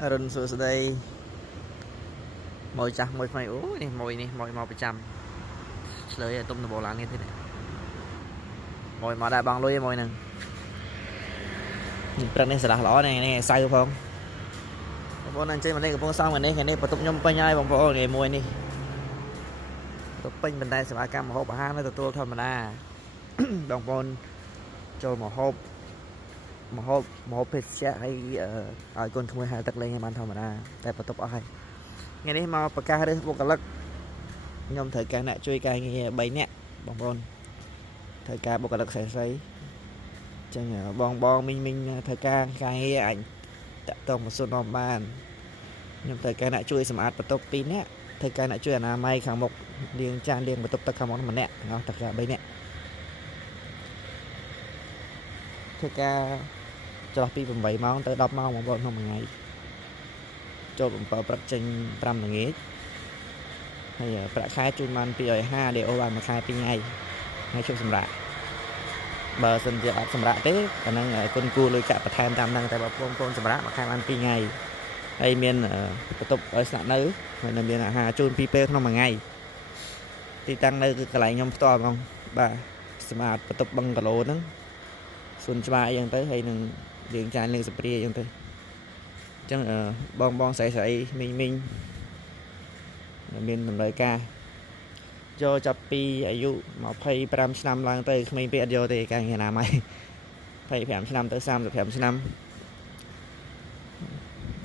Run xuống đây mồi chặt mồi phai ố này mồi màu bị chăm lấy tôm nó bỏ láng như thế này mồi mà đại bằng lôi mồi nè trăng này sẽ là lỏ này say không bọn anh chơi mà đây cái phong xong mà đây cái này bắt tục nhom bay nhai bằng vỏ này mồi này tục pin bên đây sẽ ba cam một hộp hai nóตัวthôi mà na đồng bọn cho một hộp pizza sẽ hay ở con không hay tắt lên ngay bàn thôi mà naแต่bắt tục ai ngàyនេះមកប្រកាសរើសបុគ្គលិកខ្ញុំត្រូវការអ្នកជួយការងារ3នាក់បងប្អូនត្រូវការបុគ្គលិកផ្សេងៗអញ្ចឹងបងមីងត្រូវការងារអញតាក់ទងមកសួរនាំបានខ្ញុំត្រូវការអ្នកជួយសម្អាតបន្ទប់2នាក់ត្រូវការអ្នកជួយអនាម័យខាងមុខលាងចានលាងបន្ទប់ទឹកខាងមុខម្នាក់ទាំងអស់ត្រូវការ3នាក់ធ្វើការចន្លោះពី8ម៉ោងទៅ10ម៉ោងបងប្អូនក្នុងមួយថ្ងៃចូល7ព្រឹកចេញ5ល្ងាចហើយប្រាក់ខែជូនបាន250 DO បានមួយខែ2ថ្ងៃហើយជប់សម្រាប់បើសិនជាអត់សម្រាប់ទេអាហ្នឹងគុណគូលុយកាក់បន្ថែមតាមហ្នឹងតែបើបងប្អូនសម្រាប់មួយខែបាន2ថ្ងៃហើយមានបន្ទប់ឲ្យស្នាក់នៅហើយនៅមានអាហារជូន2ពេលក្នុងមួយថ្ងៃទីតាំងនៅគឺកន្លែងខ្ញុំផ្ទាល់ហ្មងបាទសម្រាប់បន្ទប់បឹងគីឡូហ្នឹងសួនច្បារអីចឹងទៅហើយនឹងលាងចានលាងស្ព្រាអីចឹងទៅអញ្ចឹងបងស្រីមីងមានតម្រូវការយកចាប់ពីអាយុ25ឆ្នាំឡើងទៅក្មេងពេកអត់យកទេការងារណាមក25ឆ្នាំទៅ35ឆ្នាំ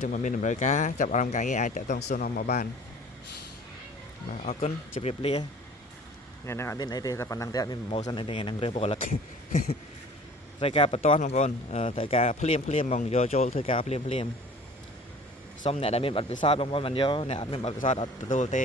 ចឹងមកមានតម្រូវការចាប់អារម្មណ៍ការងារអាចតាក់ទងសួរនាំមកបានបាទអរគុណជម្រាបលាថ្ងៃហ្នឹងអត់មានអីទេតែប៉ុណ្ណឹងទេអត់មានប្រម៉ូសិនអីទេថ្ងៃហ្នឹងរើសបុគ្គលិកត្រូវការបន្ទាន់បងប្អូនត្រូវការភ្លាមហ្មងយកចូលធ្វើការភ្លាមសុំអ្នកដែលមានបទពិសោធន៍បងប្អូនបានយកអ្នកអត់មានបទពិសោធន៍អត់ទទួលទេ